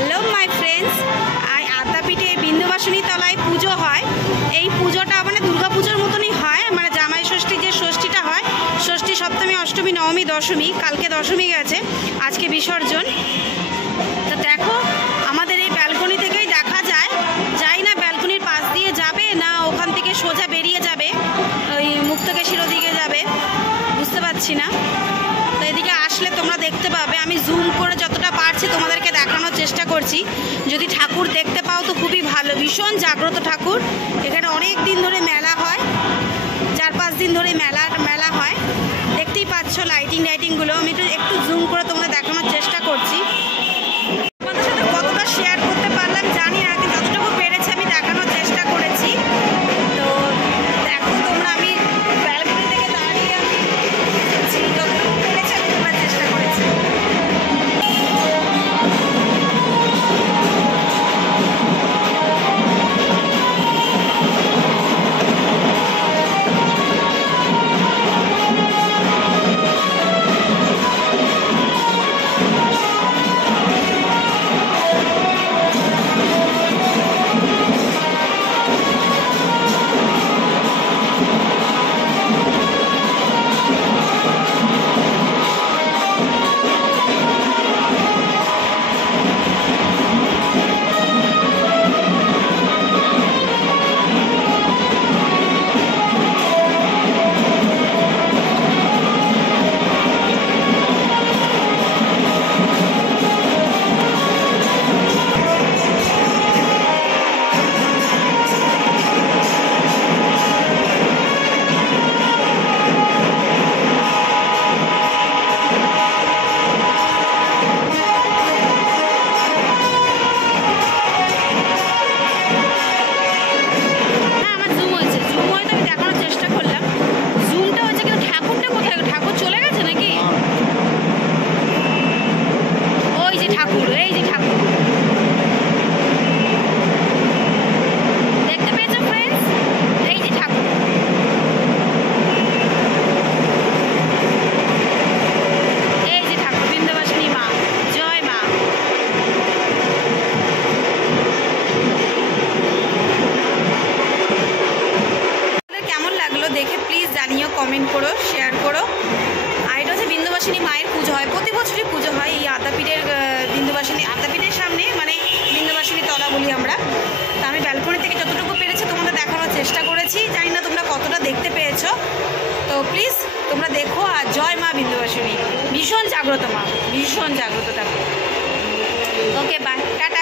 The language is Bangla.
হ্যালো মাই ফ্রেন্ডস, আদ্যাপীঠে বিন্দুবাসিনী তলায় পুজো হয়। এই পুজোটা মানে দুর্গা পুজোর মতনই হয়, মানে জামাই ষষ্ঠী যে ষষ্ঠীটা হয়, ষষ্ঠী সপ্তমী অষ্টমী নবমী দশমী, কালকে দশমী গেছে, আজকে বিসর্জন। তো দেখো আমাদের এই ব্যালকনি থেকেই দেখা যায়, যাই না ব্যালকনির পাশ দিয়ে যাবে না ওখান থেকে সোজা বেরিয়ে যাবে ওই মুক্তকেশীর ওদিকে যাবে, বুঝতে পারছি না। তো এদিকে আসলে তোমরা দেখতে পাবে, আমি জুম করে যতটা পারছি তোমাদেরকে দেখানোর চেষ্টা করছি। যদি ঠাকুর দেখতে পাও তো খুবই ভালো, ভীষণ জাগ্রত ঠাকুর। এখানে অনেক দিন ধরে মেলা হয়, 4-5 দিন ধরে মেলা হয়। দেখতেই পাচ্ছ লাইটিংগুলো, আমি একটু জুম করে তোমাদের দেখানোর চেষ্টা করছি। তোমাদের সাথে কতটা শেয়ার করতে পারলাম জানি না, কিন্তু যতটুকু পেরেছি আমি দেখানোর চেষ্টা করেছি। তো দেখো তোমরা, আমি ব্যালকনি থেকে দাঁড়িয়ে যতটুকু পেরেছি আমি তোমরা চেষ্টা করেছি। দেখে প্লিজ জানিও, কমেন্ট করো, শেয়ার করো। আর এটা হচ্ছে বিন্দুবাসিনী মায়ের পুজো হয়, প্রতি বছরই পুজো হয় এই আদ্যাপীঠের আদ্যাপীঠের সামনে, মানে বিন্দুবাসিনী তলা বলি আমরা। তা আমি ব্যালকনি থেকে যতটুকু পেরেছি তোমাদের দেখানোর চেষ্টা করেছি, জানি না তোমরা কতটা দেখতে পেয়েছো। তো প্লিজ তোমরা দেখো, আর জয় মা বিন্দুবাসিনী, ভীষণ জাগ্রত মা, ভীষণ জাগ্রত থাকো। Okay bye, tata.